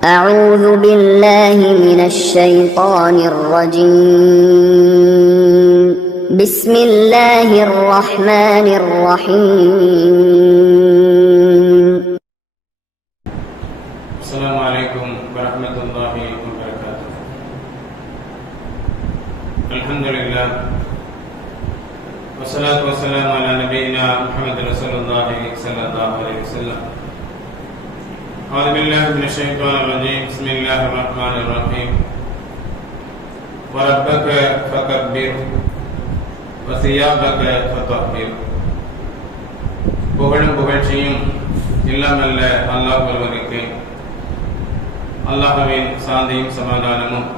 أعوذ بالله من الشيطان الرجيم بسم الله الرحمن الرحيم السلام عليكم ورحمة الله وبركاته. الحمد لله والصلاة والسلام على نبينا محمد رسول الله صلى الله عليه وسلم. أعوذ بالله من الشيطان الرجيم. بسم الله الرحمن الرحيم. وربك فكبر وثيابك فطهر. புகழும் புகழ்ச்சியும் இல்லாமல்ல அல்லாஹ் ஒருவருக்கு, அல்லாஹ்வின் சாந்தியும் சமாதானமும்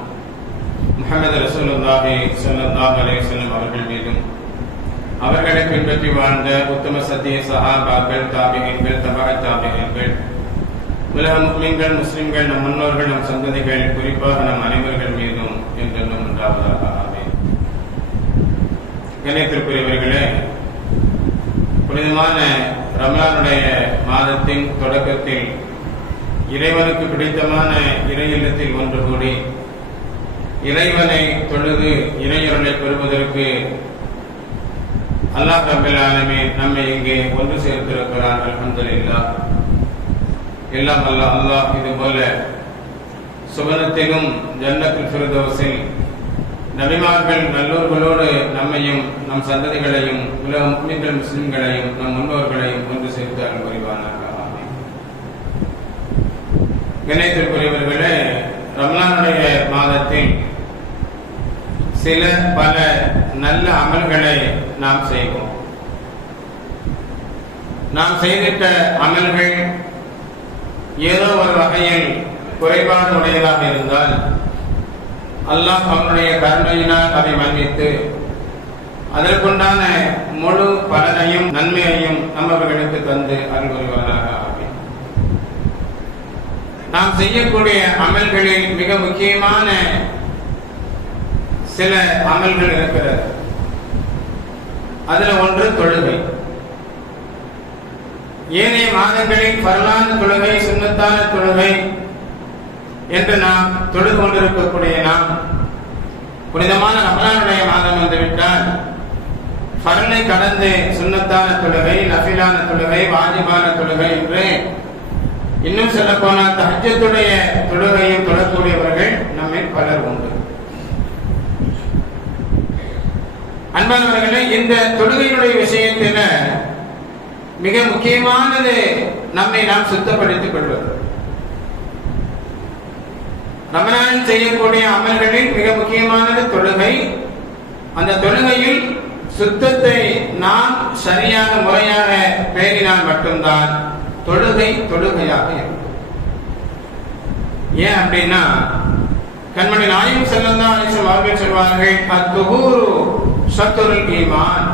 முஹம்மது ரசூலுல்லாஹி ஸல்லல்லாஹு அலைஹி வஸல்லம் அவர்கள் மீதும், அவர்களை பின்பற்றி வாழ்ந்த உத்தம சத்திய சஹாபாக்கள், தாபிஈன்கள், தபஅத் தாபிஈன்கள், உலக முஸ்லிம்கள், முஸ்லிம்கள், நம் முன்னோர்கள், நம் சந்ததிகள், குறிப்பாக நம் அனைவர்கள் மீதும் என்றென்றும் உண்டாவதாக. ஆமீன். கண்ணியத்திற்குரியவர்களே, புனிதமான ரமலானுடைய மாதத்தின் தொடக்கத்தில் இறைவனுக்கு பிடித்தமான இறை இல்லத்தில் ஒன்று கூடி இறைவனை தொழுது இறையருளை பெறுவதற்கு அல்லாஹ் ரப்பல் ஆலமீன் நம்மை இங்கே ஒன்று சேர்த்திருக்கிறார். அல்ஹம்துலில்லாஹ். எல்லாம் அல்லாஹ் இது போல சுவனத்திலும் ஜன்னத்துல் ஃபிர்தௌஸில் நபிமார்கள் நல்லோர்களோடு நம்மையும் நம் சந்ததிகளையும் உலக முஸ்லிம்கள், முஸ்லிம்களையும் நம் முன்னோர்களையும் ஒன்று சேர்த்து அருள் புரிவானாக. ஆமீன். கண்ணியத்திற்குரியவர்களே, ரமலானுடைய மாதத்தில் சில பல நல்ல அமல்களை நாம் செய்வோம். நாம் செய்திட்ட அமல்கள் ஏதோ ஒரு வகையில் குறைபாடு உடையதாக இருந்தால் அல்லாஹ் அவனுடைய கருணையினால் அதை மன்னித்து அதற்குண்டான முழு பலனையும் நன்மையையும் நம்மவர்களுக்கு தந்து அருள் புரிவானாக. ஆமீன். நாம் செய்யக்கூடிய அமல்களில் மிக முக்கியமான சில அமல்கள் இருக்கிறது. அதுல ஒன்று தொழுகை. ஏனைய மாதங்களில் ஃபர்லான தொழுகை, சுன்னத்தான தொழுகை என்று நாம் தொழுது கொண்டிருக்கக்கூடிய நாம், புனிதமான ரமலானுடைய மாதம் வந்துவிட்டால் ஃபர்லை கடந்து சுன்னத்தான தொழுகை, நஃபிலான தொழுகை, வாஜிபான தொழுகை என்று இன்னும் சொல்ல போனால் தஹஜ்ஜுடைய தொழுகையும் தொழக்கூடியவர்கள் நம்மில் பலர் உண்டு. அன்பானவர்களே, இந்த தொழுகையினுடைய விஷயத்தில் மிக முக்கியமானது நம்மை நாம் சுத்தப்படுத்திக் கொள்வது. ரமலானில் செய்யக்கூடிய அமல்களில் மிக முக்கியமானது தொழுகை. அந்த தொழுகையில் சுத்தத்தை நாம் சரியான முறையாக பேணினால் மட்டும்தான் தொழுகை தொழுகையாக இருக்கும். ஏன் அப்படின்னா, கண்மணி நாயகம் ஸல்லல்லாஹு அலைஹி வஸல்லம் அவர்கள் சொல்வார்கள், அத்-துஹூரு ஷத்ருல் ஈமான்.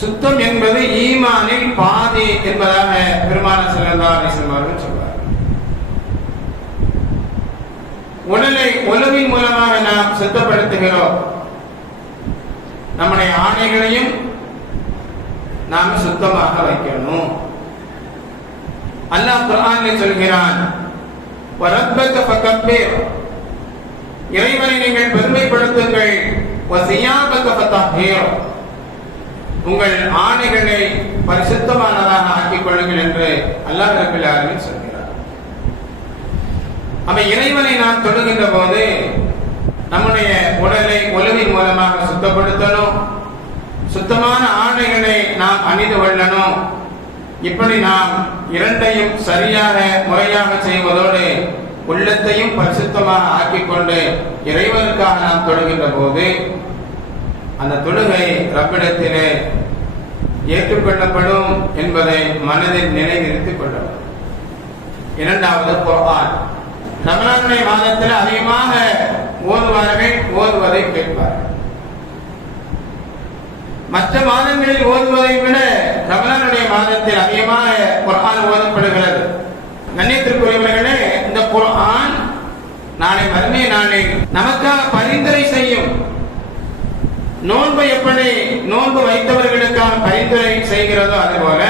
சுத்தம் என்பது ஈமானில் பாதி என்பதாக பெருமானார் ஸல்லல்லாஹு அலைஹி வஸல்லம் அவர்கள் சொல்வார்கள். உடலை ஒழுவின் மூலமாக நாம் சுத்தப்படுத்துகிறோம். நம்முடைய ஆடைகளையும் நாம் சுத்தமாக வைக்கணும். அல்லாஹ் குர்ஆனில் சொல்கிறான், வரப்பக ஃபகப்பிர். இறைவனை நீங்கள் பெருமைப்படுத்துங்கள். வஸியாபக ஃபதஹிர். உங்கள் ஆடைகளை பரிசுத்தமானதாக ஆக்கிக் கொள்ளுங்கள் என்று அல்லாஹ் ரப்பல் ஆலமீன் சொல்கிறார். அப்ப இறைவனை நாம் தொழுகின்ற போது நம்முடைய உடலை ஒழுவின் மூலமாக சுத்தப்படுத்தணும். சுத்தமான ஆடைகளை நாம் அணிந்து கொள்ளணும். இப்படி நாம் இரண்டையும் சரியாக முறையாக செய்வதோடு உள்ளத்தையும் பரிசுத்தமாக ஆக்கிக் கொண்டு இறைவனுக்காக நாம் தொழுகின்ற போது அந்த தொழுகை ரப்பிடத்திலே ஏற்றுக்கொள்ளப்படும் என்பதை மனதில் நிலைநிறுத்திக் கொள்ளவும். இரண்டாவது, குர்ஆன். ரமலானுடைய மாதத்தில் அதிகமாக ஓதுவார்கள், ஓதுவதை கேட்பார்கள். மற்ற மாதங்களில் ஓதுவதை விட ரமலானுடைய மாதத்தில் அதிகமாக குர்ஆன் ஓதப்படுகிறது. கண்ணியத்திற்குரியவர்களே, இந்த குர்ஆன் நாளை மறுமை நாளில் நமக்காக பரிந்துரை செய்யும். நோன்பு எப்படி நோன்பு வைத்தவர்களுக்கான பரிந்துரை செய்கிறதோ அதுபோல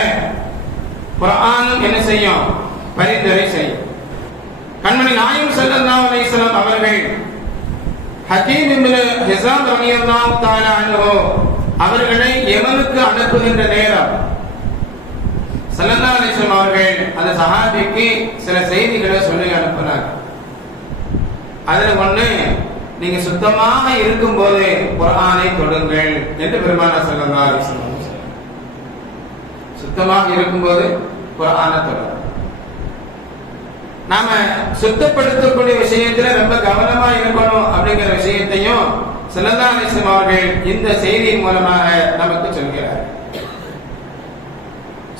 குர்ஆனும் என்ன செய்யும்? பரிந்துரை செய்யும். கண்மணி நாயகம் ஸல்லல்லாஹு அலைஹி வஸல்லம் அவர்கள் ஹக்கீம் இப்னு ஹிஸாம் ரலியல்லாஹு தஆலா அன்ஹு அவர்களை யமனுக்கு அனுப்புகின்ற நேரம் ஸல்லல்லாஹு அலைஹி வஸல்லம் அவர்கள் அந்த சஹாபிக்கு சில செய்திகளை சொல்லி அனுப்பினார். அதுல ஒண்ணு, நீங்க சுத்தமாக இருக்கும்போது குர்ஆனை தொடுங்கள் என்று பெருமானார் ஸல்லல்லாஹு அலைஹி வஸல்லம் சுத்தமாக இருக்கும்போது குர்ஆனை தொடுங்க. நாம சுத்தப்படுத்தக்கூடிய விஷயத்துல ரொம்ப கவனமா இருக்கணும் அப்படிங்கிற விஷயத்தையும் ஸல்லல்லாஹு அலைஹி வஸல்லம் அவர்கள் இந்த செய்தியின் மூலமாக நமக்கு சொல்கிறார்.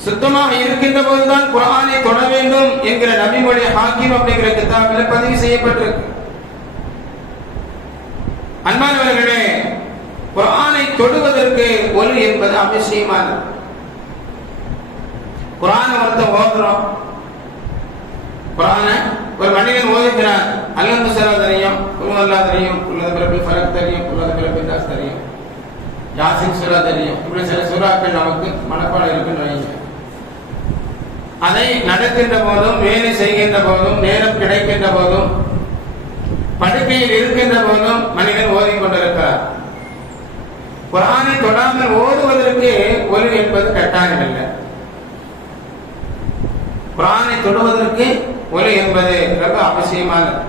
சுத்தமாக இருக்கின்ற போதுதான் குர்ஆனை தொட வேண்டும் என்கிற நபிமொழி ஹாக்கிம் அப்படிங்கிற கிதாபில் பதிவு செய்யப்பட்டிருக்கு. அன்பானவர்களே, குர்ஆனை தொடுவதற்கு ஒலி என்பது அவசியமானது. குர்ஆனை ஒருத்தன் ஓதுறோம், குர்ஆனை ஒரு மனிதன் ஓதுகிறான், அல்ஹம்து லில்லாஹ் தெரியும், குல் அல்லாஹ் தெரியும், குல் பிரபில் ஃபலக் தெரியும், குல் பிரபில் நாஸ் தெரியும், யாசின் சூரா தெரியும், இப்படி சில சூறாக்கள் நமக்கு மனப்பாடம் இருக்குன்னு வைங்க. அதை நடக்கின்ற போதும், வேலை செய்கின்ற போதும், நேரம் கிடைக்கின்ற போதும், படுக்கையில் இருக்கின்ற போதும் மனிதன் ஓதிக்கொண்டிருக்கிறார். குர்ஆனை தொடாமல் ஓதுவதற்கு ஒலி என்பது கட்டாயம் இல்லை. குர்ஆனை தொடுவதற்கு ஒலி என்பது ரொம்ப அவசியமானது.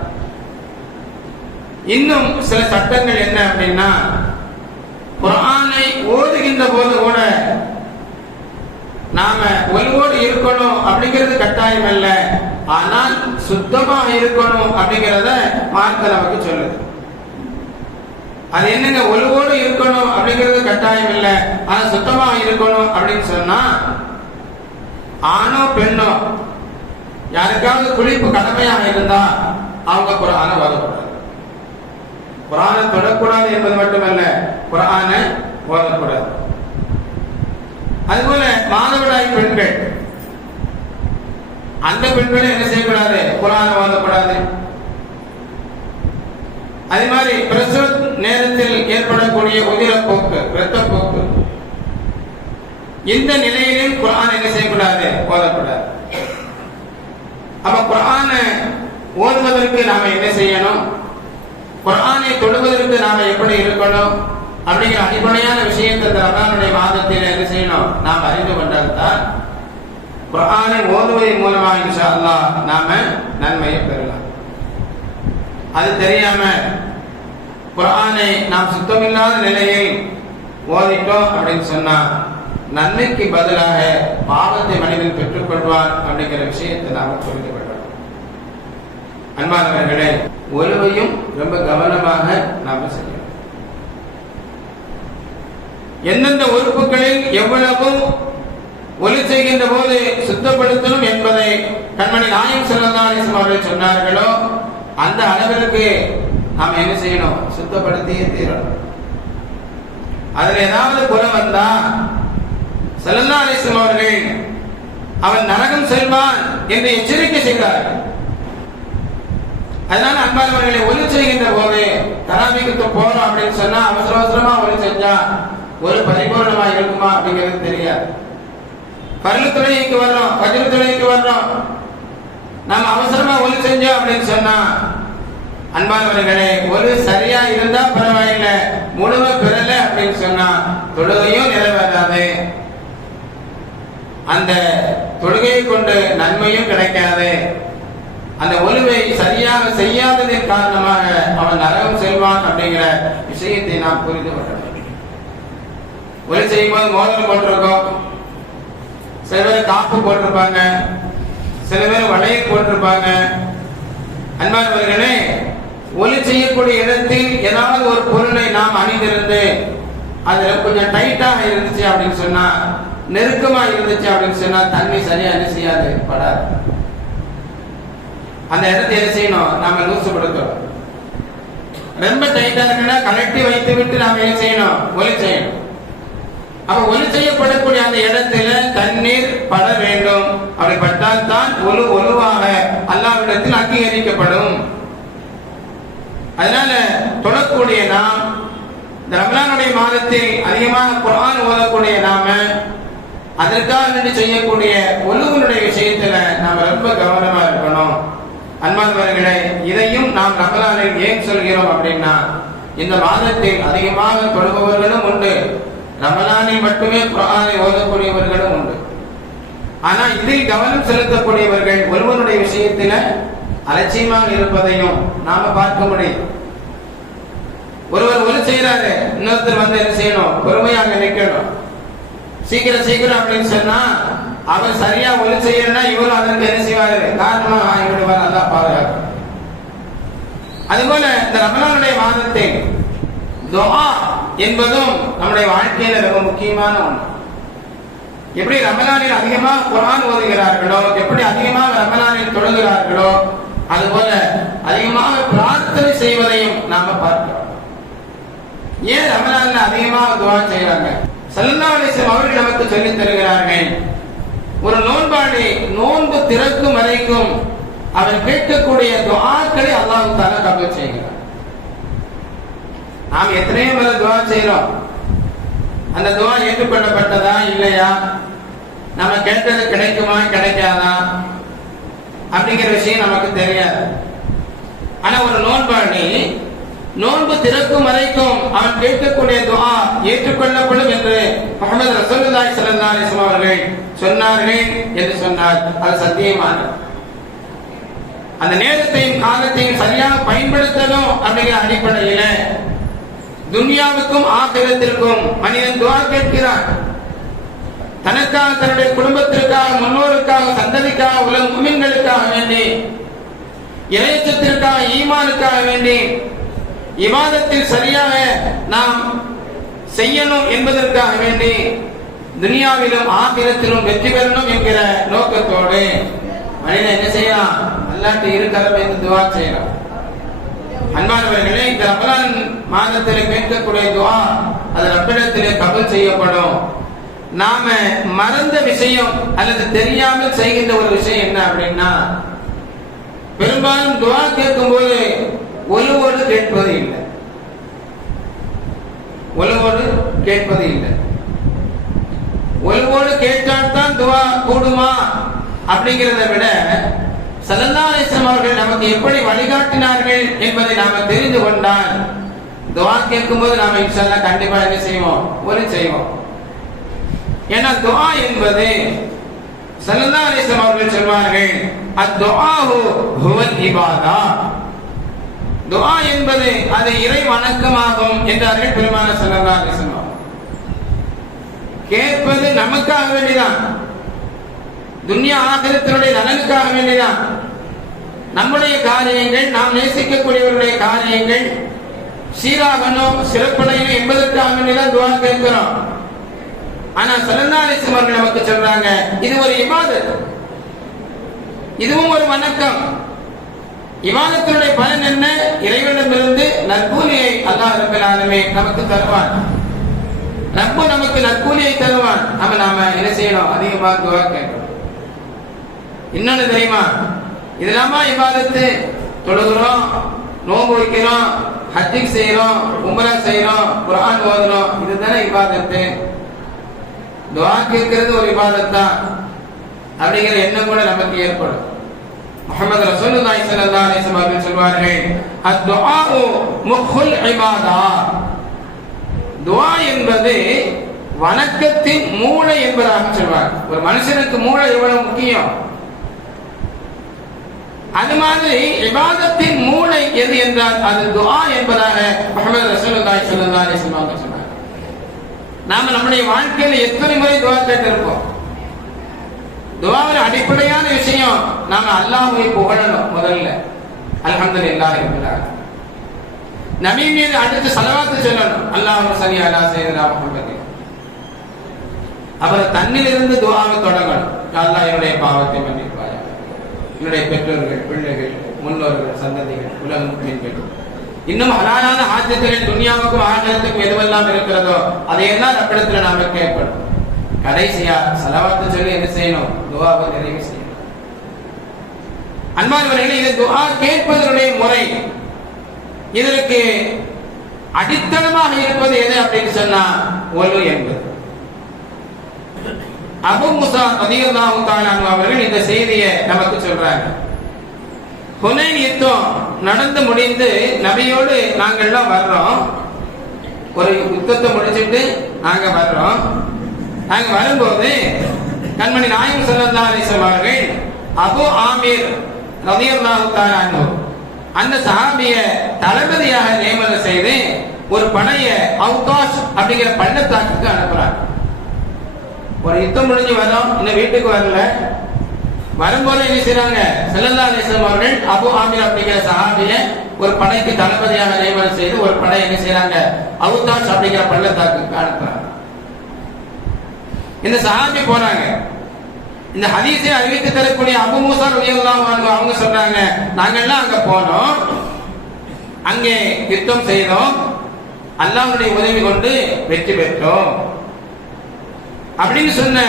இன்னும் சில சட்டங்கள் என்ன அப்படின்னா, குர்ஆனை ஓதுகின்ற போது கூட நாம ஒலிவோடு இருக்கணும் அப்படிங்கிறது கட்டாயம் அல்ல, ஆனால் சுத்தமாக இருக்கணும் அப்படிங்கிறத மார்க்க நமக்கு சொல்லுது. அது என்னங்க, ஒலிவோடு இருக்கணும் அப்படிங்கிறது கட்டாயம் இல்லை, ஆனா சுத்தமாக இருக்கணும் அப்படின்னு சொன்னா, ஆணோ பெண்ணோ யாருக்காவது குளிப்பு கடமையாக இருந்தா அவங்க குர்ஆனை ஓதக்கூடாது. குர்ஆனை தொடக்கூடாது என்பது மட்டுமல்ல, குர்ஆனை ஓதக்கூடாது. அதுபோல மாதவிடாய் பெண்கள், அந்த பெண்களும் என்ன செய்யக்கூடாது, குர்ஆனை ஓதக்கூடாது. அதே மாதிரி பிரசவ நேரத்தில் ஏற்படக்கூடிய உதிரப்போக்கு, இரத்தப்போக்கு, இந்த நிலையிலும் குர்ஆனை என்ன செய்யக்கூடாது, ஓதக்கூடாது. அப்ப குர்ஆனை ஓதுவதற்கு நாம என்ன செய்யணும், குர்ஆனை தொடுவதற்கு நாம எப்படி இருக்கணும் அப்படிங்கிற அடிப்படையான விஷயத்தை ரமலானுடைய மாதத்தில் என்ன செய்யணும், நாம் அறிந்து கொண்டால்தான் குர்ஆனை ஓதுவதன் மூலமாக இன்ஷா அல்லாஹ் நாம நன்மையை பெறலாம். அது தெரியாம குர்ஆனை நாம் சுத்தமில்லாத நிலையில் ஓதிட்டோம் அப்படின்னு சொன்னா நன்மைக்கு பதிலாக பாவத்தை மனிதன் பெற்றுக் கொள்வார் அப்படிங்கிற விஷயத்தை நாம புரிந்து கொள்ளலாம். அன்பானவர்களே, ஒலிவையும் ரொம்ப கவனமாக நாம செய்யணும். எந்தெந்த உறுப்புகளில் எவ்வளவு ஒலி செய்கின்ற போது சுத்தப்படுத்தணும் என்பதை கண்மணி நாயகம் ஸல்லல்லாஹு அலைஹி வஸல்லம் அவர்கள் சொன்னார்களோ அந்த அளவிற்கு நாம் என்ன செய்யணும், சுத்தப்படுத்தியே தீரணும். அதுல ஏதாவது குறை வந்தா ஸல்லல்லாஹு அலைஹி வஸல்லம் அவர்கள் அவன் நரகம் செல்வான் என்று எச்சரிக்கை செய்தார்கள். அதனால அன்பானவர்களை, ஒலி செய்கின்ற போது தராவிக்கு போறோம் அப்படின்னு சொன்னா அவசர அவசரமா ஒலி செஞ்சா ஒரு பரிபூர்ணமா இருக்குமா அப்படிங்கிறது தெரியாது. பர்லு தொழுகைக்கு வர்றோம், ஃபஜ்ர் தொழுகைக்கு வர்றோம், நாம அவசரமா ஒலி செஞ்சோம் அப்படின்னு சொன்னா அன்பானவர்களே, ஒலி சரியா இருந்தா பரவாயில்லை, முழுமை பெறல அப்படின்னு சொன்னா தொழுகையும் நிறைவேறாது, அந்த தொழுகையை கொண்டு நன்மையும் கிடைக்காது. அந்த ஒலிவை சரியாக செய்யாததின் காரணமாக அவன் நரகம் செல்வான் அப்படிங்கிற விஷயத்தை நாம் புரிந்து கொள்ளணும். ஒலி செய்யும் போது மோதிரம் போட்டிருக்கோம், சில பேர் காப்பு போட்டிருப்பாங்க, சில பேர் வளையல் போட்டிருப்பாங்க. அன்பானவர்களே, ஒலி செய்யக்கூடிய இடத்தில் ஏதாவது ஒரு பொருளை நாம் அணிந்திருந்து அதுல கொஞ்சம் டைட்டாக இருந்துச்சு அப்படின்னு சொன்னா, நெருக்கமா இருந்துச்சு அப்படின்னு சொன்னா தண்ணி சரியா என்ன செய்யாது, படாது. அந்த இடத்தை என்ன செய்யணும், நாம லூசுபடுத்தணும். ரொம்ப டைட்டா இருக்குன்னா கலட்டி வைத்து விட்டு நாம என்ன செய்யணும், ஒலி செய்யணும். அப்ப ஒலி செய்யப்படக்கூடிய அந்த இடத்துல தண்ணீர் பட வேண்டும். அப்படி பட்டால் தான் ஒழுவாக அல்லாஹ்விடத்தில் அங்கீகரிக்கப்படும். அதனால தொடக்கூடிய நாம் இந்த ரமலானுடைய மாதத்தில் அதிகமாக குர்ஆன் ஓதக்கூடிய நாம அதற்காக செய்யக்கூடிய ஒழுங்குடைய விஷயத்துல நாம ரொம்ப கவனமா இருக்கணும். அன்பானவர்களே, ரமலானில் ஏன் சொல்கிறோம் அப்படின்னா, இந்த மாதத்தில் அதிகமாக தொழுபவர்களும் உண்டு, ரமலானில் மட்டுமே குர்ஆனை ஓதக்கூடியவர்களும் உண்டு. ஆனா இதில் கவனம் செலுத்தக்கூடியவர்கள் ஒருவனுடைய விஷயத்தில அலட்சியமாக இருப்பதையும் நாம பார்க்க முடியும். ஒருவர் ஒரு செய்யறாரு, இன்னொருத்தர் வந்து என்ன செய்யணும், பொறுமையாக நிற்கணும். சீக்கிரம் அப்படின்னு சொன்னா அவர் சரியா ஒளி செய்யணும்னா இவரும் அதற்கு என்ன செய்வாரு, காரணமாக ஆகிவிடுவார். அல்லா பாதுகாக்கும். அதுபோல இந்த ரமலானுடைய மாதத்தில் துஆ என்பதும் நம்முடைய வாழ்க்கையில ரொம்ப முக்கியமான ஒன்று. எப்படி ரமலானில் அதிகமாக குர்ஆன் ஓதுகிறார்களோ, எப்படி அதிகமாக ரமலானில் தொழுகிறார்களோ, அதுபோல அதிகமாக பிரார்த்தனை செய்வதையும் நாம பார்க்கிறோம். ஏன் ரமலான்ல அதிகமாக துஆ செய்யறாங்க? ஸல்லல்லாஹு அலைஹி வஸல்லம் அவர்கள் நமக்கு சொல்லித் தருகிறார்கள், ஒரு நோன்பாளி நோன்பு திறக்கும் வரைக்கும் அவர் கேட்கக்கூடிய துஆக்களை அல்லாஹ் தஆலா கபூல் செய்கிறார். நாம் எத்தனையோ முறை துஆ செய்றோம், அந்த துஆ ஏற்றுக்கொள்ளப்பட்டதா இல்லையா, நம்ம கேட்டது கிடைக்குமா கிடைக்காதா அப்படிங்கிற விஷயம் நமக்கு தெரியாது. ஆனா ஒரு நோன்பாளி நோன்பு திறக்கும் வரைக்கும் அவன் கேட்கக்கூடிய துஆ ஏற்றுக்கொள்ளப்படும் என்று முஹம்மது ரசூலுல்லாஹி ஸல்லல்லாஹு அலைஹி வஸல்லம் அவர்கள் சொன்னார்கள் என்று சொன்னார். அது சத்தியமானது. அந்த நேரத்தையும் காலத்தையும் சரியாக பயன்படுத்தணும் அப்படிங்கிற அடிப்படையில துன்யாவுக்கும் ஆகிரத்திற்கும் மனிதன் துஆ கேட்கிறான். தனக்காக, தன்னுடைய குடும்பத்திற்காக, முன்னோருக்காக, சந்ததிக்காக, உலக முஃமின்களுக்காக வேண்டி, இறையச்சத்திற்காக, ஈமானுக்காக வேண்டி, இபாதத்தில் சரியாக நாம் செய்யணும் என்பதற்காக வேண்டி துனியாவிலும் ஆகிரத்திலும் வெற்றி பெறணும் என்கிற நோக்கத்தோடு மனிதன் என்ன செய்யலாம், அல்லாஹ்ட்ட இருக்கரம் என்று துஆ செய்யலாம். அன்பானவர்களே, இந்த ரமலான் மாதத்தில் கேட்கக்கூடிய துஆ அது ரப்பிடத்திலே கபூல் செய்யப்படும். நாம மறந்த விஷயம் அல்லது தெரியாமல் செய்கின்ற ஒரு விஷயம் என்ன அப்படின்னா, பெரும்பாலும் துஆ கேட்கும் போது ஒலுவோடு கேட்பது இல்லை. ஒலுவோடு கேட்பது இல்லை. ஒலுவோடு கேட்டால்தான் துஆ கூடுமா அப்படிங்கிறத விட ஸல்லல்லாஹு அலைஹி வஸல்லம் அவர்கள் நமக்கு எப்படி வழிகாட்டினார்கள் என்பதை நாம தெரிந்து கொண்டால் துஆ கேட்கும்போது நாம இன்ஷா அல்லாஹ் கண்டிப்பா என்ன செய்வோம், ஒலி செய்வோம். ஏன்னா துஆ என்பது ஸல்லல்லாஹு அலைஹி வஸல்லம் அவர்கள் சொல்வார்கள், அத்-துஆஹு ஹுவல் இபாதா, துஆ என்பது அது இறை வணக்கமாகும் என்றார்கள் பெருமானார் ஸல்லல்லாஹு அலைஹி வஸல்லம். கேட்பது நமக்காக வேண்டிதான், துன்யா ஆகிரத்தினுடைய நலனுக்காக வேண்டிதான். நம்முடைய காரியங்கள், நாம் நேசிக்கக்கூடியவருடைய காரியங்கள் சீராகணும், சிறப்படையணும் என்பதற்காக வேண்டிதான் துஆ கேட்கிறோம். ஆனா ஸல்லல்லாஹு அலைஹி வஸல்லம் அவர்கள் நமக்கு சொல்றாங்க, இது ஒரு இபாதத், இதுவும் ஒரு வணக்கம். இபாதத்தினுடைய பலன் என்ன? இறைவனிடமிருந்து நற்கூலியை அல்லாஹ் ரப்பல் ஆலமீன் நமக்கு தருவான். ரப்பு நமக்கு நற்கூலியை தருவான். நாம என்ன செய்யணும், அதிகமாக துஆ கேட்கணும். இன்னொன்னு தெரியுமா, இதெல்லாமா இபாதத்து? தொழுகிறோம், நோன்பு வைக்கிறோம், ஹஜ்ஜுக்கு செய்யறோம், உம்ரா செய்யறோம், குர்ஆன் ஓதுறோம், இதுதானே இபாதத்து. துஆ கேட்கிறது ஒரு இபாதத் தான் அப்படிங்கிற எண்ணம் கூட நமக்கு ஏற்படும். முஹம்மது ரசூலுல்லாஹி ஸல்லல்லாஹு அலைஹி வஸல்லம் அவர்கள் சொல்வார்கள், அத்-துஆஉ முஹுல் இபாதா, துஆ என்பது வணக்கத்தின் மூளை என்பதாக சொல்வார். ஒரு மனுஷனுக்கு மூளை எவ்வளவு முக்கியம், அது மாதிரி இபாதத்தின் மூளை எது என்றால் அது துஆ என்பதாக முஹம்மது ரசூலுல்லாஹி ஸல்லல்லாஹு அலைஹி வஸல்லம் அவர்கள் சொன்னார். நாம நம்முடைய வாழ்க்கையில எத்தனை முறை துஆ கேட்டிருப்போம்? துஆவின் அடிப்படையான விஷயம், நாம அல்லாஹ்வை புகழணும். முதல்ல அல்ஹம்துலில்லாஹி ரப்பில் ஆலமீன். நபி மீது அடுத்து ஸலவாத் சொல்லணும், அல்லாஹும்ம ஸல்லி அலா ஸய்யிதினா முஹம்மத். அப்புறம் தன்னிலிருந்து துஆவை தொடங்கணும், யா அல்லாஹ் என்னுடைய பாவத்தை மன்னிப்பாயா, என்னுடைய பெற்றோர்கள், பிள்ளைகள், முன்னோர்கள், சந்ததிகள், உலக முஃமின்கள், இன்னும் ஹலாலான ஹாஜத்துகள் துன்யாவுக்கும் ஆகிரத்துக்கும் எதுவெல்லாம் இருக்கிறதோ அதையெல்லாம் ரப்பிடத்தில் நாம கேட்போம். கடைசியா ஸலவாத் சொல்லி என்ன செய்யணும், துஆவை நிறைவு செய்யணும். அன்பானவர்களே, இது துஆ கேட்பதனுடைய முறை. இதற்கு அடித்தளமாக இருப்பது எது அப்படின்னு சொன்னா ஒலு என்பது. அபூ மூஸா ரலியல்லாஹு தஆலா அன்ஹு அவர்கள் இந்த செய்தியை நமக்கு சொல்றாங்க. ஹுனைன் யுத்தம் நடந்து முடிந்து நபியோடு நாங்கள்லாம் வர்றோம். ஒரு யுத்தத்தை முடிச்சுட்டு நாங்க வர்றோம். நாங்க வரும்போது கண்மணி நாயகம் ஸல்லல்லாஹு அலைஹி வஸல்லம் அவர்கள் அபூ ஆமீர் ரலியல்லாஹு தஆலா அன்ஹு அந்த சஹாபிய தளபதியாக நியமனம் செய்து ஒரு படைய அவுதாஸ் அப்படிங்கிற பள்ளத்தாக்குக்கு அனுப்புறாங்க. ஒரு யுத்தம் முடிஞ்சு வரோம், இன்னும் வீட்டுக்கு வரல. வரும்போது என்ன செய்றாங்க, ஸல்லல்லாஹு அலைஹி வஸல்லம் அவர்கள் அபூ ஆமீர் அப்படிங்கிற சஹாபிய ஒரு படைக்கு தளபதியாக நியமனம் செய்து ஒரு படை என்ன செய்றாங்க, அவுதாஸ் அப்படிங்கிற பள்ளத்தாக்குக்கு அனுப்புறாங்க. இந்த சஹாபி போறாங்க. இந்த ஹதீஸை அறிவித்து தரக்கூடிய அபூ மூஸா ரலியல்லாஹு அன்ஹு அவங்க சொல்றாங்க, நாங்கெல்லாம் அங்க போனோம், அங்கே யுத்தம் செய்தோம், அல்லாஹ்வுடைய உதவி கொண்டு வெற்றி பெற்றோம் அப்படின்னு சொன்ன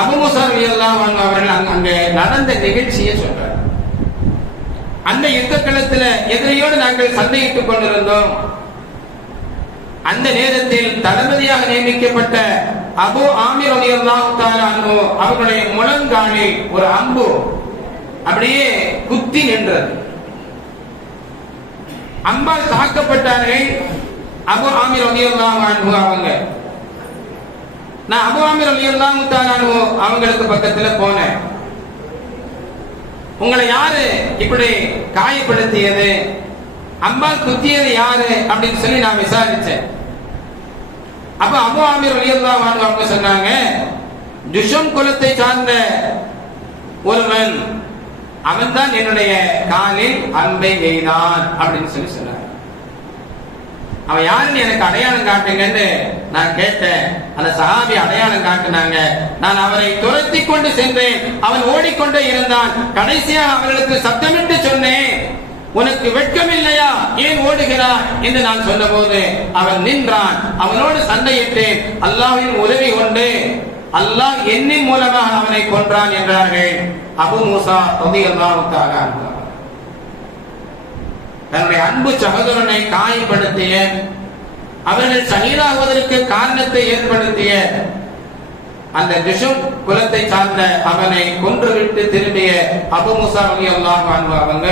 அபூ மூஸா ரலியல்லாஹு அன்ஹு அவர்கள் அங்கே நடந்த நிகழ்ச்சியை சொல்றாங்க. அந்த யுத்த களத்துல எதிரியோடு நாங்கள் சண்டையிட்டுக் கொண்டிருந்தோம். அந்த நேரத்தில் தளபதியாக நியமிக்கப்பட்ட அபூ ஆமீர் ரலியல்லாஹு தஆலா அன்ஹு அவர்களுடைய முழங்காலில் ஒரு அம்பு அப்படியே குத்தி நின்றது. அம்பால் தாக்கப்பட்டார்கள் அபூ ஆமீர் ரலியல்லாஹு அன்ஹு அவங்க. நான் அபூ ஆமீர் ரலியல்லாஹு தஆலா அன்ஹு அவங்களுக்கு பக்கத்துல போனேன். உங்களை யாரு இப்படி காயப்படுத்தியது, அம்பால் குத்தியது யாரு அப்படின்னு சொல்லி நான் விசாரிச்சேன். அப்ப அபூ ஆமீர் ரலியல்லாஹு அன்ஹு அவங்க சொன்னாங்க, ஜுஷம் குலத்தை சார்ந்த ஒருவன், அவன் தான் என்னுடைய காலில் அம்பை எய்தான் அப்படின்னு சொல்லி சொன்னாங்க. அவன் யாருன்னு எனக்கு அடையாளம் காட்டுங்கன்னு நான் கேட்டேன். அந்த சஹாபி அடையாளம் காட்டினாங்க. நான் அவரை துரத்தி கொண்டு சென்றேன். அவன் ஓடிக்கொண்டே இருந்தான். கடைசியாக அவர்களுக்கு சத்தமிட்டு சொன்னேன், உனக்கு வெட்கம் இல்லையா, ஏன் ஓடுகிறான் என்று நான் சொன்னபோது அவன் நின்றான். அவனோடு சண்டையிட்டேன். அல்லாஹ்வின் உதவி கொண்டு அல்லாஹ் என்னின் மூலமாக அவனை கொன்றான் என்றார்கள் அபூ மூஸா ரலியல்லாஹு தஆலா அன்ஹு. தன்னுடைய அன்பு சகோதரனை காயப்படுத்திய, அவர்கள் ஷஹீதாகுவதற்கு காரணத்தை ஏற்படுத்திய அந்த ஜுஷம் குலத்தை சார்ந்த அவனை கொன்றுவிட்டு திரும்பிய அபூ மூஸா ரலியல்லாஹு அன்ஹு அவங்க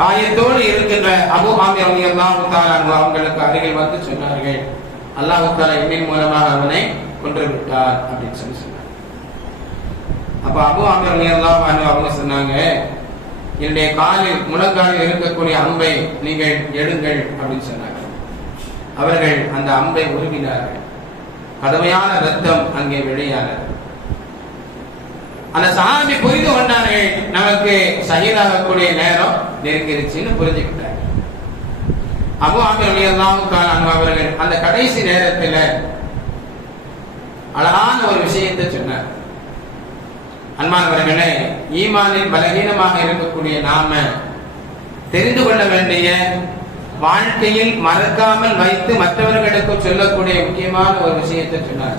காயத்தோடு இருக்கின்ற அபூ ஆமீர் ரலியல்லாஹு தஆலா அன்ஹு அவங்களுக்கு அருகில் வந்து சொன்னார்கள், அல்லாஹ் தஆலா என்னின் மூலமாக அவனை கொன்று விட்டார் அப்படின்னு சொல்லி சொன்னாங்க. அப்ப அபூ ஆமீர் ரலியல்லாஹு அன்ஹு அவங்க சொன்னாங்க, என்னுடைய காலில் முழங்காலில் இருக்கக்கூடிய அம்பை நீங்கள் எடுங்கள் அப்படின்னு சொன்னாங்க. அவர்கள் அந்த அம்பை உருவினார்கள். கடுமையான ரத்தம் அங்கே வெளியானது. அந்த சஹாபி புரிந்து கொண்டார்கள், நமக்கு ஷஹீதாகக்கூடிய நேரம் நெருங்கிருச்சுன்னு புரிஞ்சுக்கிட்டாங்க. அபூ ஆமீர் ரலியல்லாஹு தஆலா அன்ஹு அவர்கள் அந்த கடைசி நேரத்தில் அழகான ஒரு விஷயத்தை சொன்னார். அன்பானவர்களே, ஈமானில் பலகீனமாக இருக்கக்கூடிய நாம தெரிந்து கொள்ள வேண்டிய, வாழ்க்கையில் மறக்காமல் வைத்து மற்றவர்களுக்கு சொல்லக்கூடிய முக்கியமான ஒரு விஷயத்தை சொன்னார்.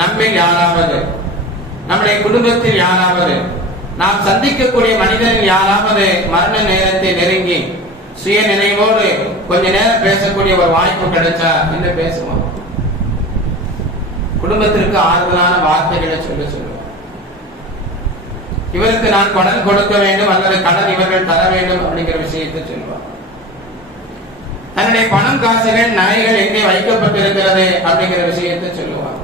நம்மில் யாராவது, நம்முடைய குடும்பத்தில் யாராவது, நாம் சந்திக்கக்கூடிய மனிதனில் யாராவது மரண நேரத்தை நெருங்கி சுய நினைவோடு கொஞ்ச நேரம் பேசக்கூடிய ஒரு வாய்ப்பு கிடைச்சா என்ன பேசுவோம்? குடும்பத்திற்கு ஆறுதலான வார்த்தைகளை சொல்லுவோம். இவருக்கு நான் கடன் கொடுக்க வேண்டும் அல்லது கடன் இவர்கள் தர வேண்டும் அப்படிங்கிற விஷயத்தை சொல்லுவார். தன்னுடைய பணம், காசுகள், நகைகள் எங்கே வைக்கப்பட்டிருக்கிறது அப்படிங்கிற விஷயத்தை சொல்லுவார்.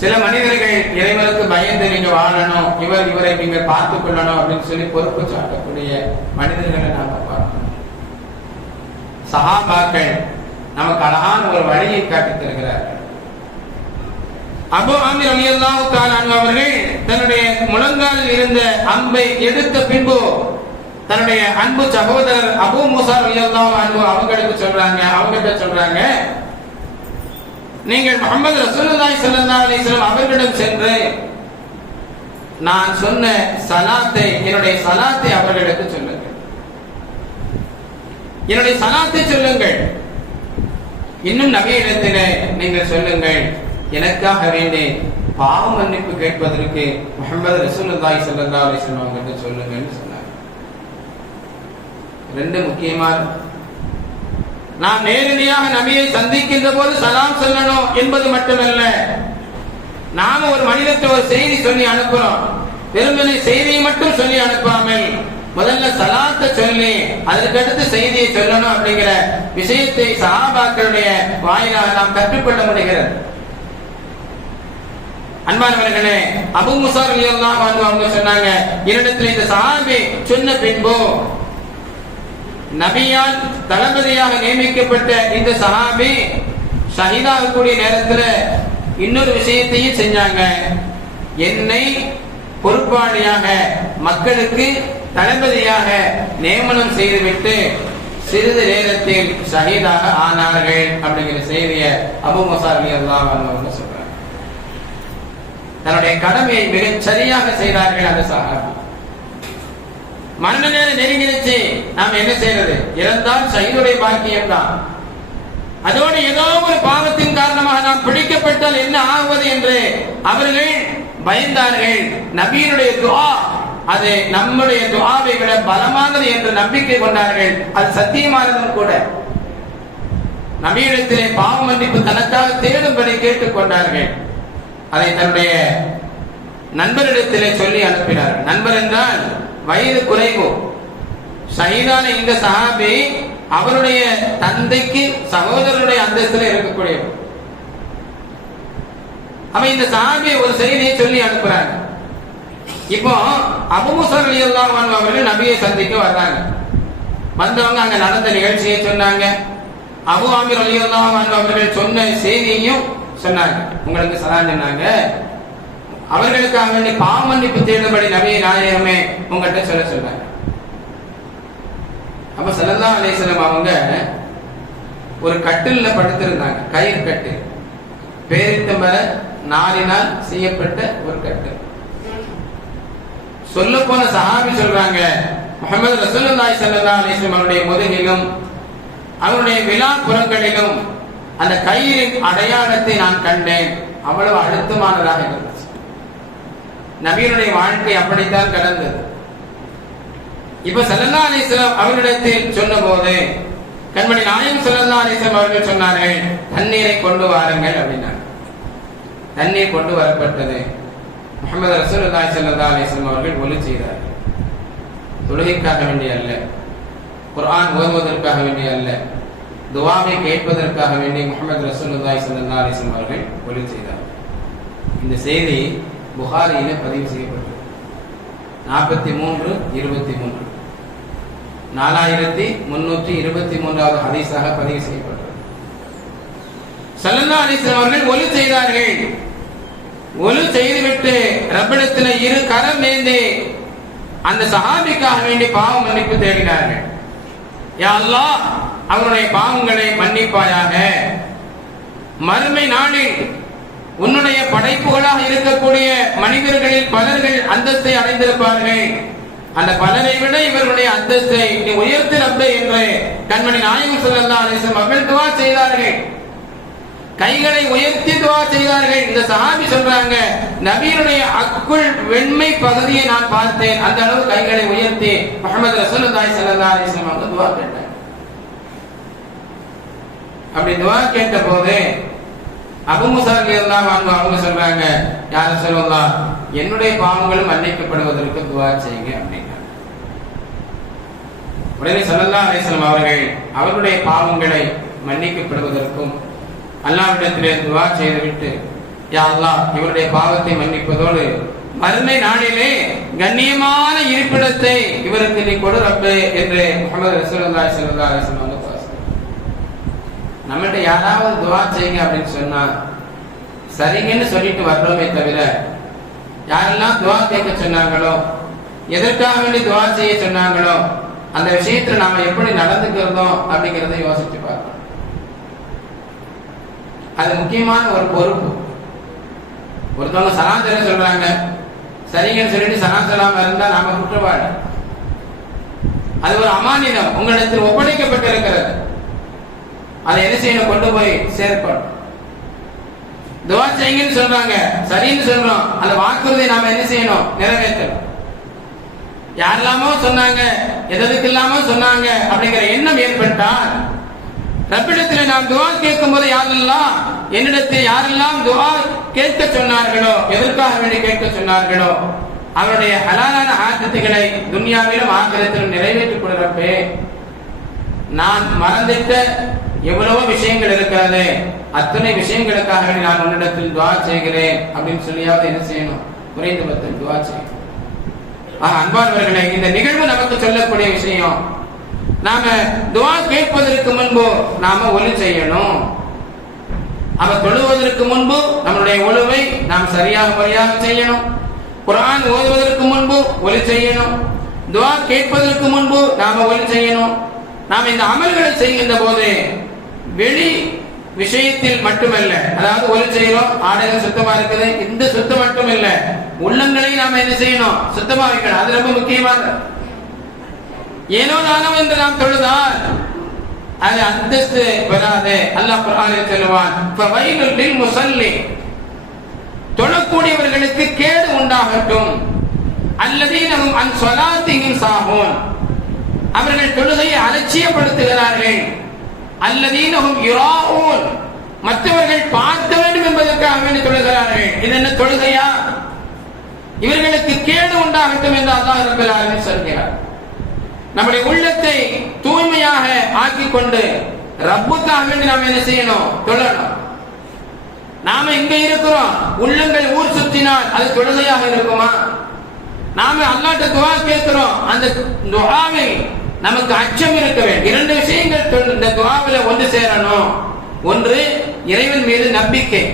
சில மனிதர்கள் இறைவனுக்கு பயந்து நீங்க வாழணும், இவரை நீங்க பார்த்துக் கொள்ளணும் அப்படின்னு சொல்லி பொறுப்பு சாட்டக்கூடிய மனிதர்களை நாம பார்க்கணும். சஹாபாக்கள் நமக்கு அழகான ஒரு வழியை காட்டித் தருகிறார்கள். அபூ ஆமீர் ரலியல்லாஹு தஆலா அன்ஹு அவர்கள் தன்னுடைய முழங்காலில் இருந்த அம்பை எடுத்த பின்பு தன்னுடைய அன்பு சகோதரர் அபூ மூஸா ரலியல்லாஹு அன்ஹு அவங்களுக்கு சொல்றாங்க, நீங்கள் முஹம்மது ரசூலுல்லாஹி ஸல்லல்லாஹு அலைஹி வஸல்லம் அவர்களிடம் சென்று நான் சொன்ன ஸலாத்தை, என்னுடைய ஸலாத்தை அவர்களுக்கு சொல்லுங்கள். என்னுடைய ஸலாத்தை சொல்லுங்கள். இன்னும் நபியிடத்திலே நீங்கள் சொல்லுங்கள், எனக்காக வேண்டி பாவ மன்னிப்பு கேட்பதற்கு முஹம்மது ரசூலுல்லாஹி ஸல்லல்லாஹு அலைஹி வஸல்லம் அவர்கிட்ட சொல்லுங்கன்னு சொன்னாங்க. ரெண்டு முக்கியமான, நாம் நேரடியாக நபியை சந்திக்கின்ற போது சலாம் சொல்லணும் என்பது மட்டுமல்ல, நாம ஒரு மனிதத்தை ஒரு செய்தி சொல்லி அனுப்புறோம், வெறுமனே செய்தியை மட்டும் சொல்லி அனுப்பாமல் முதல்ல சலாத்தை சொல்லி அதற்கடுத்து செய்தியை சொல்லணும் அப்படிங்கிற விஷயத்தை சஹாபாக்களுடைய வாயிலாக நாம் கற்றுக்கொள்ள முடிகிறது. அன்பானவர்களே, அபூ மூஸா ரலியல்லாஹு அன்ஹு அவங்க சொன்னாங்க, என்னிடத்தில் இந்த சஹாபி சொன்ன பின்பு நபியால் தளபதியாக நியமிக்கப்பட்ட இந்த சஹாபி ஷஹீதாகக்கூடிய நேரத்தில் இன்னொரு விஷயத்தையும் செஞ்சாங்க. என்னை பொறுப்பாளியாக மக்களுக்கு தளபதியாக நியமனம் செய்துவிட்டு சிறிது நேரத்தில் ஷஹீதாக ஆனார்கள் அப்படிங்கிற செய்தியை அபூ மூஸா ரலியல்லாஹு அன்ஹு சொல்றாங்க. தன்னுடைய கடமையை மிகச் சரியாக செய்தார்கள் அந்த சஹாபி. மரண நேரம் நெருங்கிடுச்சு, நாம் என்ன செய்யறது? இறந்தால் ஷஹீதுடைய பாக்கியம் தான். அதோடு ஏதோ ஒரு பாவத்தின் காரணமாக நாம் பிடிக்கப்பட்டால் என்ன ஆகுவது என்று அவர்கள் பயந்தார்கள். நபியினுடைய துஆ அது நம்முடைய துஆவை விட பலமானது என்று நம்பிக்கை கொண்டார்கள். அது சத்தியமானதும் கூட. நபியிடத்திலே பாவ மன்னிப்பு தனக்காக தேடும்படி கேட்டுக் கொண்டார்கள். அதை தன்னுடைய நண்பரிடத்திலே சொல்லி அனுப்பினார்கள். நண்பர் என்றால் வயது குறைவு. ஷஹீதான இந்த சஹாபி அவருடைய தந்தைக்கு சகோதரனுடைய அந்தஸ்தில் இருக்கக்கூடியவர். அவன் இந்த சஹாபி ஒரு செய்தியை சொல்லி அனுப்புறாங்க. இப்போ அபூ மூஸா ரலியல்லாஹு அன்ஹு அவர்கள் நபியை சந்திக்க வர்றாங்க. வந்தவங்க அங்க நடந்த நிகழ்ச்சியை சொன்னாங்க. அபூ ஆமீர் ரலியல்லாஹு அன்ஹு அவர்கள் சொன்ன செய்தியையும் சொன்னாங்க. உங்களுக்கு சலாம் சொன்னாங்க. அவர்களுக்காக வேண்டி பாவ மன்னிப்பு தேடும்படி நபியை நாயகமே உங்கள்கிட்ட சொல்ல சொன்னாங்க. அப்ப ஸல்லல்லாஹு அலைஹி வஸல்லம் அவங்க ஒரு கட்டில்ல படுத்திருந்தாங்க. கயிறு கட்டு, பேரித்தம்பர நாரினால் செய்யப்பட்ட ஒரு கட்டு. சொல்ல போன சஹாபி சொல்றாங்க, முஹம்மது ரசூலுல்லாஹி ஸல்லல்லாஹு அலைஹி வஸல்லம் அவருடைய முதுகிலும் அவருடைய விலாப்புறங்களிலும் அந்த கயிறின் அடையாளத்தை நான் கண்டேன். அவ்வளவு அழுத்தமானதாக இருந்துச்சு. நபியினுடைய வாழ்க்கை அப்படித்தான் கடந்தது. இப்ப ஸல்லல்லாஹு அலைஹி வஸல்லம் அவரிடத்தில் சொன்ன போது கண்மணி நாயகம் ஸல்லல்லாஹு அலைஹி வஸல்லம் அவர்கள் சொன்னார்கள், தண்ணீரை கொண்டு வாருங்கள் அப்படின்னாங்க. தண்ணீர் கொண்டு வரப்பட்டது. முஹம்மது ரசூலுல்லாஹி ஸல்லல்லாஹு அலைஹி வஸல்லம் அவர்கள் ஒலி செய்தார்கள். தொழுகைக்காக வேண்டிய அல்ல, குர்ஆன் ஓதுவதற்காக வேண்டிய அல்ல, துஆவை கேட்பதற்காக வேண்டி முஹம்மது ரசூலுல்லாஹி ஸல்லல்லாஹு அலைஹி வஸல்லம் அவர்கள் ஒலி செய்தார்கள். இந்த செய்தி புகாரியிலே பதிவு செய்யப்பட்டது. 43:23 4323வது ஹதீஸாக பதிவு செய்யப்பட்டது. ஸல்லல்லாஹு அலைஹி வஸல்லம் அவர்கள் ஒலி செய்தார்கள். ஒலி செய்துவிட்டு ரப்பிடத்தில் இரு கரம் ஏந்தி அந்த சஹாபிக்காக வேண்டி பாவ மன்னிப்பு தேடினார்கள். யா அல்லாஹ், அவருடைய பாவங்களை மன்னிப்பாயாக. மறுமை நாளில் உன்னுடைய படைப்புகளாக இருக்கக்கூடிய மனிதர்களில் பலர்கள் அந்தஸ்தை அடைந்திருப்பார்கள். அந்த பலரை விட இவர்களுடைய அந்தஸ்தை நீ உயர்த்தி ரப்பே என்று கண்மணி நாயகம் ஸல்லல்லாஹு அலைஹி வஸல்லம் அவர்கள் துஆ செய்தார்கள். கைகளை உயர்த்தி துஆ செய்தார்கள். இந்த சஹாபி சொல்றாங்க, நபியினுடைய அக்குள் வெண்மை பகுதியை நான் பார்த்தேன். அந்த அளவு கைகளை உயர்த்தி முஹம்மது ரசூலுல்லாஹி ஸல்லல்லாஹு அலைஹி வஸல்லம் அவங்க துஆ கேட்டாங்க. அப்படி துஆ கேட்ட போது அபூ மூஸா ரலியல்லாஹு அன்ஹு அவங்க சொல்றாங்க, யா ரசூலல்லாஹ், என்னுடைய பாவங்களும் மன்னிக்கப்படுவதற்கு துஆ செய்யுங்க அப்படின்னாங்க. உடனே ஸல்லல்லாஹு அலைஹி வஸல்லம் அவர்கள் அவருடைய பாவங்களை மன்னிக்கப்படுவதற்கும் அல்லாஹ்விடத்திலே துஆ செய்துவிட்டு, யா அல்லாஹ், இவருடைய பாவத்தை மன்னிப்பதோடு மறுமை நாளிலே கண்ணியமான இருப்பிடத்தை இவருக்கு நீ கொடு ரப்பே என்று முஹம்மது ரசூலுல்லாஹி ஸல்லல்லாஹு அலைஹி வஸல்லம் நம்மகிட்ட யாராவது துஆ செய்யுங்க அப்படின்னு சொன்னா சரிங்கன்னு சொல்லிட்டு வர்றோமே தவிர, யாரெல்லாம் துஆ கேட்க சொன்னாங்களோ, எதற்காக வேண்டி துஆ செய்ய சொன்னாங்களோ அந்த விஷயத்துல நாம எப்படி நடந்துக்கிறோம் அப்படிங்கறத யோசிச்சு பார்க்கணும். அது முக்கியமான ஒரு பொறுப்பு. ஒருத்தவங்க சலாம் சொல்ல சொல்றாங்க, சரிங்கன்னு சொல்லிட்டு சலாம் சொல்லாம இருந்தா நாம குற்றவாளி. அது ஒரு அமானிதம் உங்களிடத்தில் ஒப்படைக்கப்பட்டிருக்கிறது. அதை என்ன செய்யணும்? கொண்டு போய் சேர்க்கணும். துஆ செய்யுங்கன்னு சொல்றாங்க, சரின்னு சொல்றோம், அந்த வாக்குறுதியை நாம என்ன செய்யணும்? நிறைவேற்றணும். யாரெல்லாமோ சொன்னாங்க, எதற்கெல்லாமோ சொன்னாங்க அப்படிங்கிற எண்ணம் ஏற்பட்டால் ரப்பிடத்தில் நாம் துஆ கேட்கும் போது யாரெல்லாம் என்னிடத்தில் யாரெல்லாம் துஆ கேட்க சொன்னார்களோ, எதற்காக வேண்டி கேட்க சொன்னார்களோ அவருடைய ஹலாலான ஆசைகளை துன்யாவிலும் ஆகிரத்திலும் நிறைவேற்றிக் கொள்றப்பே நான் மறந்துட்ட எவ்வளவோ விஷயங்கள் இருக்கிறது, அத்தனை விஷயங்களுக்காக நான் உன்னிடத்தில் துஆ செய்கிறேன் அப்படின்னு சொல்லியாவது என்ன செய்யணும்? குறைந்தபட்சம் துஆ செய்யணும். அன்பானவர்களே, இந்த நிகழ்வு நமக்கு சொல்லக்கூடிய விஷயம், நாம துஆ கேட்பதற்கு முன்பு நாம ஒலி செய்யணும். அவர் தொழுவதற்கு முன்பு நம்முடைய ஒழுவை நாம் சரியாக முறையாக செய்யணும். குர்ஆன் ஓதுவதற்கு முன்பு ஒலி செய்யணும். துஆ கேட்பதற்கு முன்பு நாம ஒலி செய்யணும். நாம் இந்த அமல்களை செய்கின்ற போது வெளி விஷயத்தில் மட்டுமல்ல, அதாவது ஒலி செய்யறோம், ஆடைகள் சுத்தமா இருக்குது, இந்த சுத்தம் மட்டுமல்ல, உள்ளங்களை நாம என்ன செய்யணும்? சுத்தமா வைக்கணும். அது ரொம்ப முக்கியமானது. ஏனோ நானோ என்று நாம் தொழுதால் அது அந்தஸ்து வராது. அல்லாஹ் குர்ஆனில் சொல்லுவான், ஃபவைலுல் லில் முஸல்லி, தொழக்கூடியவர்களுக்கு கேடு உண்டாகட்டும். அல்லதீனஹும் அன் ஸலாத்திஹிம் சாஹூன், அவர்கள் தொழுகையை அலட்சியப்படுத்துகிறார்கள். அல்லதீனஹும் யுராஊன், மற்றவர்கள் பார்க்க வேண்டும் என்பதற்காக வேண்டி தொழுகிறார்கள். இது என்ன தொழுகையா? இவர்களுக்கு கேடு உண்டாகட்டும் என்று அல்லாஹ் ரப்பல் ஆலமீன் சொல்கிறார். நம்முடைய உள்ளத்தை தூய்மையாக ஆக்கிக் கொண்டு ரப்புக்காக வேண்டி நாம் என்ன செய்யணும்? தொழணும். நாம இங்க இருக்கிறோம், உள்ளங்கள் ஊர் சுற்றினால் அது தொழுகையாக இருக்குமா? நாம அல்லாஹ்ட்ட துஆ கேட்கிறோம், அந்த துஆவில் நமக்கு அச்சம் இருக்க வேண்டும். இரண்டு விஷயங்கள் இந்த துஆவில் ஒன்று சேரணும். ஒன்று இறைவன் மீது நம்பிக்கை,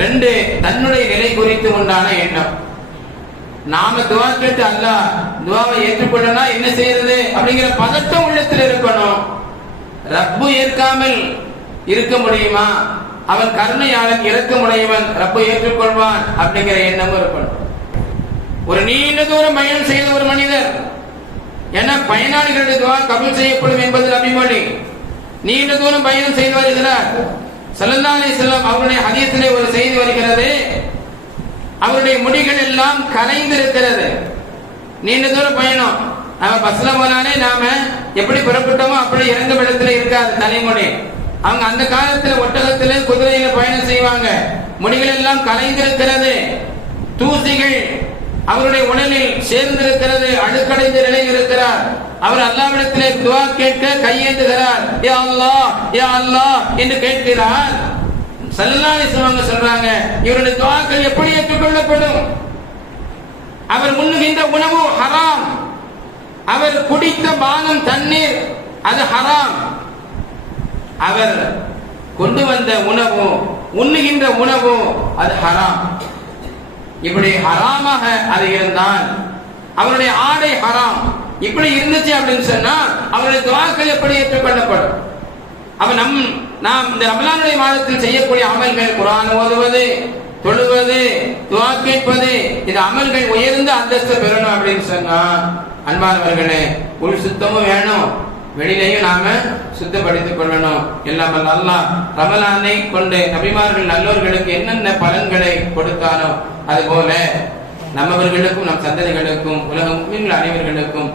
ரெண்டு தன்னுடைய நிலை குறித்து உண்டான எண்ணம். நாம துஆ கேட்டு அல்லாஹ் துஆவை ஏற்றுக்கொள்ளனா என்ன செய்யறது அப்படிங்கிற பதட்டம் உள்ளத்தில் இருக்கணும். ரப்பு ஏற்காமல் இருக்க முடியுமா? அவன் கருணையாளன், இரக்கமுடையவன், ரப்பு ஏற்றுக்கொள்வான் அப்படிங்கிற எண்ணமும் இருக்கணும். ஒரு நீண்ட தூரம் பயணம் செய்த ஒரு மனிதர், ஏன்னா பயனாளிகளுடைய துஆ கபூல் செய்யப்படும் என்பது நபிமொழி. நீண்ட தூரம் பயணம் செய்து வருகிறார். ஸல்லல்லாஹு அலைஹி வஸல்லம் அவருடைய ஹதீஸிலே ஒரு செய்தி வருகிறது, அவருடைய முடிகள் எல்லாம் கலைந்திருக்கிறது. நீண்ட தூரம் பயணம், நம்ம பஸ்ல போனாலே நாம எப்படி புறப்பட்டோமோ அப்படி இறங்கும் இடத்துல இருக்காது தலைமுடி. அவங்க அந்த காலத்துல ஒட்டகத்திலே குதிரையில பயணம் செய்வாங்க. முடிகள் எல்லாம் கலைந்திருக்கிறது, தூசிகள் அவருடைய உடலில் சேர்ந்திருக்கிறது, அழுக்கடைந்த நிலையில் இருக்கிறார். அவர் அல்லாஹ்விடத்திலே துஆ கேட்க கையேந்துகிறார், யா அல்லாஹ் யா அல்லாஹ் என்று கேட்கிறார். ஸல்லல்லாஹு அலைஹி வஸல்லம் சொல்றாங்க, இவருடைய துஆக்கள் எப்படி ஏற்றுக்கொள்ளப்படும்? அவர் உண்ணுகின்ற உணவு ஹராம், அவர் குடித்த பானம் தண்ணீர் அது ஹராம், அவர் கொண்டு வந்த உணவு உண்ணுகின்ற உணவு அது ஹராம். இப்படி ஹராமாக அது இருந்தால், அவருடைய ஆடை ஹராம், இப்படி இருந்துச்சு அப்படின்னு சொன்னா அவருடைய துஆக்கள் எப்படி ஏற்றுக்கொள்ளப்படும்? அவன் நாம் இந்த ரமலானுடைய மாதத்தில் செய்யக்கூடிய அமல்கள், குர்ஆன் ஓதுவது, தொழுவது, துஆ கேட்பது, இந்த அமல்கள் உயர்ந்த அந்தஸ்து பெறணும் அப்படின்னு சொன்னா, அன்பானவர்களே, உள் சுத்தமும் வேணும், வெளியிலையும் நாம சுத்தப்படுத்திக் கொள்ளணும். எல்லாம் அல்லாஹ் ரமலானை கொண்டு நபிமார்கள் நல்லோர்களுக்கு என்னென்ன பலன்களை கொடுத்தானோ அதுபோல நம்மவர்களுக்கும் நம் சந்ததிகளுக்கும் உலக முஸ்லிம்கள் அனைவர்களுக்கும்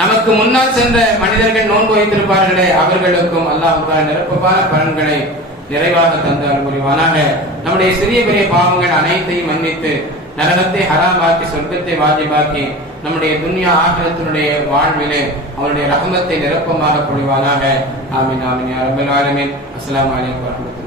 நமக்கு முன்னால் சென்ற மனிதர்கள் நோன்பு வைத்திருப்பார்களே அவர்களுக்கும் அல்லாஹ் நிரப்பமான பலன்களை நிறைவாக தந்தால் புரிவானாக. நம்முடைய சிறிய பெரிய பாவங்கள் அனைத்தையும் மன்னித்து நரகத்தை ஹராமாக்கி சொர்க்கத்தை வாஜிபாக்கி நம்முடைய துன்யா ஆகிரத்தினுடைய வாழ்விலே அவருடைய ரஹமத்தை நிரப்பமாக பொழிவானாக. ஆமீன் ஆமீன் யா ரப்பல் ஆலமீன். அஸ்ஸலாமு அலைக்கும் வரஹ்மத்துல்லாஹி.